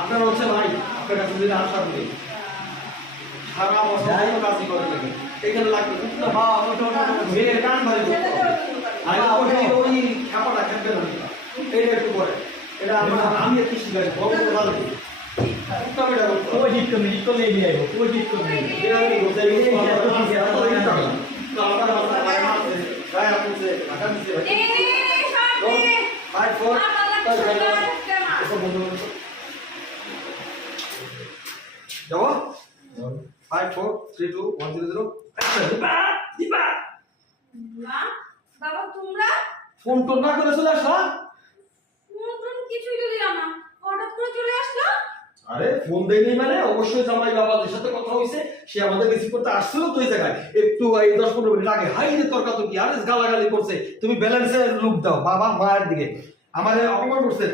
আপনার হচ্ছে ভাই আপনার কাছে যদি আশা করি সারা বছর কোনো কাজই করে নেবেন এখানে লাগবে না বা মেয়ের কান ভাই ওই খাপাটা খেলবে না এটা একটু করে এটা আমি একটু শিখাই বড় ভালো कोई दिक्कत नहीं, इसको ले लिया कोई दिक्कत नहीं। এটা আমি বলতে যাবো 5 4 3 2 1 0 0 দিবা মা বাবা তোমরা ফোন টোন না করে চলে আসলা কোন কিছুই তো দিলাম না হঠাৎ করে চলে আসলো আরে ফোন দেয়নি মানে অবশ্যই জামাই বাবাদের সাথে কথা হইছে সে আমাদের রিসিভ করতে আসছিল তো এই জায়গায় একটু এই 10-15 মিনিট আগে হাই রে তর্কা তো কি আরে গালাগালি করছে তুমি ব্যালেন্সের লুক দাও বাবা মায়ের দিকে আমারে অপমান করছে